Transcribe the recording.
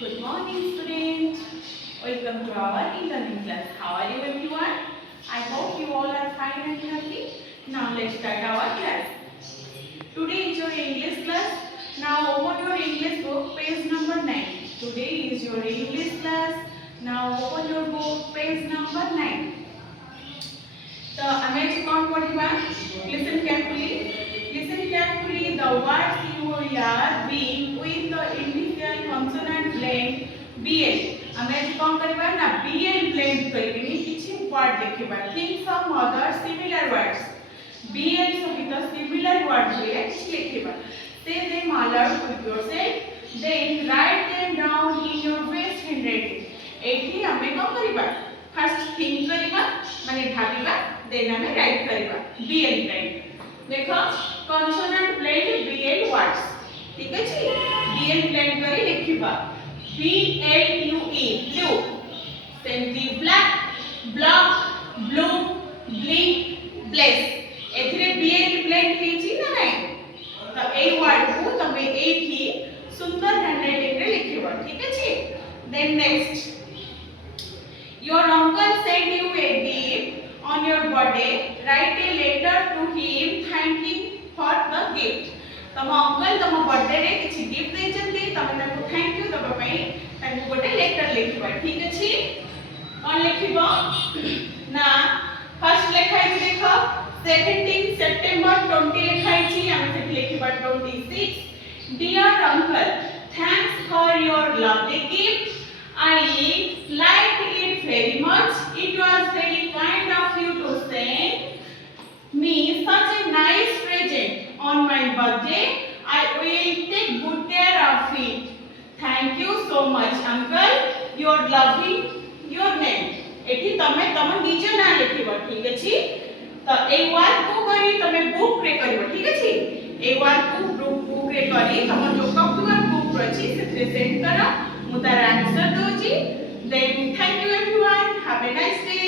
Good morning, students. Welcome to our e-learning class. How are you, everyone? I hope you all are fine and healthy. Now let's start our class. Today is your English class. Now open your English book, page number 9. Today is your English class. Now open your book, page number 9. The image count पढ़िबा. Listen carefully. Listen carefully. The words you are being with the initial consonant blend BL. image count करबा ना BL blend करिबिनी किछि word देखिबा. Think some other similar words. BL सहित similar words रे किछि लिखिबा. Say them aloud with yourself. Then write them down in your best handwriting. एठी हमें कौन करिबा. First think करिबा माने भाबिबा. Then हमें write करिबा. BL blend. देखो consonant blend BL words. ठीक अछि. BL blend करी लिखिबा. BLUE blue. सेमती black, block, bloom, blink, bless. एथिरे BL blend हेछि ना नै. तो ए वर्ड को तमे एठी सुंदर हैंडराइटिंग रे लिखिबा. ठीक अछि. Then next, your uncle sent you a gift on your birthday. Write a letter to him thanking for the gift. तम अंकल तम बर्थडे रे किछि गिफ्ट दैछन्ती तमे ताको थैंक यू दबा पई ताको गोटे लेटर लिखिबा. ठीक अछि. कोन लिखिबो ना फर्स्ट लिखाइ देखो 17 सेप्टेम्बर 20 लिखाइ छी. हम सेठी लिखिबा 26. Dear uncle, thanks for your lovely gift. I liked it very much. It was very kind of you to send me such a nice present on my birthday. I will take good care of it. Thank you so much, uncle. Your lovely, your name. एठी तमे तम निज ना लिखिबो. ठीक अछि. तो a word को करी तमे बुक रे करिवो. ठीक अछि. ए वर्ड को बुक रे करी तम जो कप्युअर बुक अछि सेथे सेंड करा. मु तार answer doji. Then thank you everyone. Have a nice day.